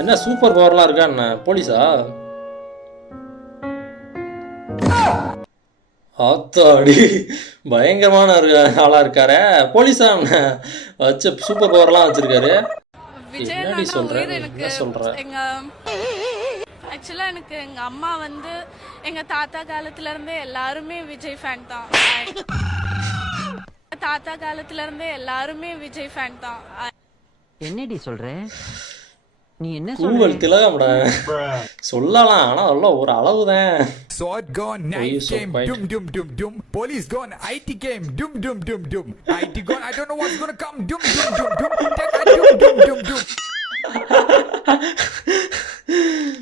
என்ன சூப்பர் பவர்லாம் இருக்கா என்ன? போலீஸா? ஆத்தாடி, பயங்கரமான ஆளா இருக்காரே. போலீஸா என்ன வச்ச சூப்பர் பவர்லாம் வச்சிருக்காரு? என்னடி சொல்ற? என்ன சொல்ற? ஆக்சுவலா எனக்கு எங்க அம்மா வந்து எங்க தாத்தா காலத்துல இருந்தே எல்லாருமே விஜய் ஃபேன் தான். தாத்தா காலத்துல இருந்தே எல்லாருமே விஜய் ஃபேன் தான். என்னடி சொல்ற? நீ என்ன கூகுள் திலகம்டா சொல்லலாம், ஆனா அதெல்லாம் ஒரு அளவுதான். Sword gone, knife game, dum dum dum dum. Police gone, IT game, dum dum dum dum. IT gone, I don't know what's gonna come, dum dum dum dum. Take a dum dum dum dum.